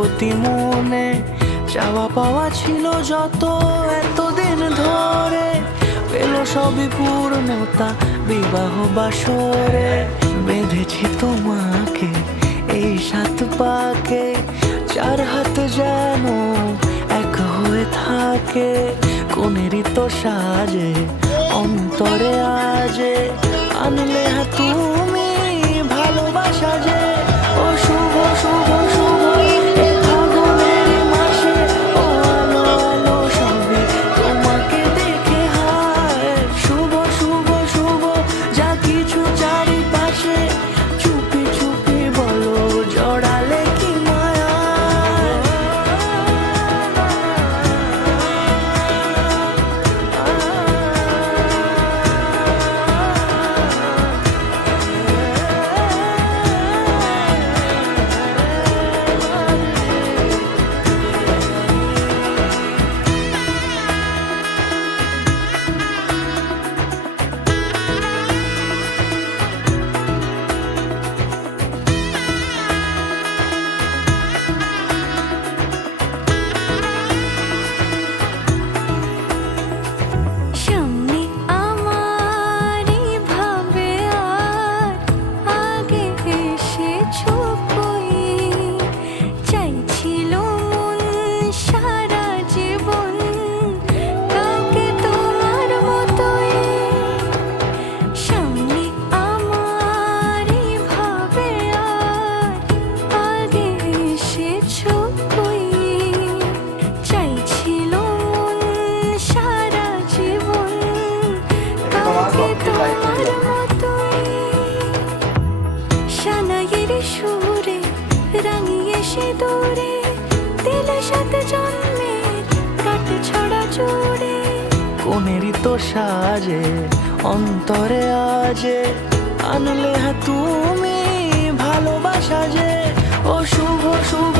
প্রতি মনে চাওয়া পাওয়া ছিল যত এতদিন ধরে, পেল সবই পূর্ণতা বিবাহ বাসরে। বেঁধেছি তোমাকে এই 7 পাকে, 4 হাত যেন এক হয়ে থাকে। কোনেরই তো সাজে অন্তরে আজে আনলে তুমি ভালোবাসা যে। ও শুভ শুভ শুভ এ ফাগুনের মাসে, ও আলো আলো সবে তোমাকে দেখে হায়। শুভ শুভ শুভ যা কিছু চারিপাশে, চুপি চুপি বলো জড়ালে কি মায়া। শানাইয়ের সুরে রাঙিয়ে সে দূরে দিলে 7 জন্মের কাট ছড়া জোড়ে। কোনেরই তো সাজে অন্তরে আজে আনলে তুমি ভালোবাসা যে। ও শুভ শুভ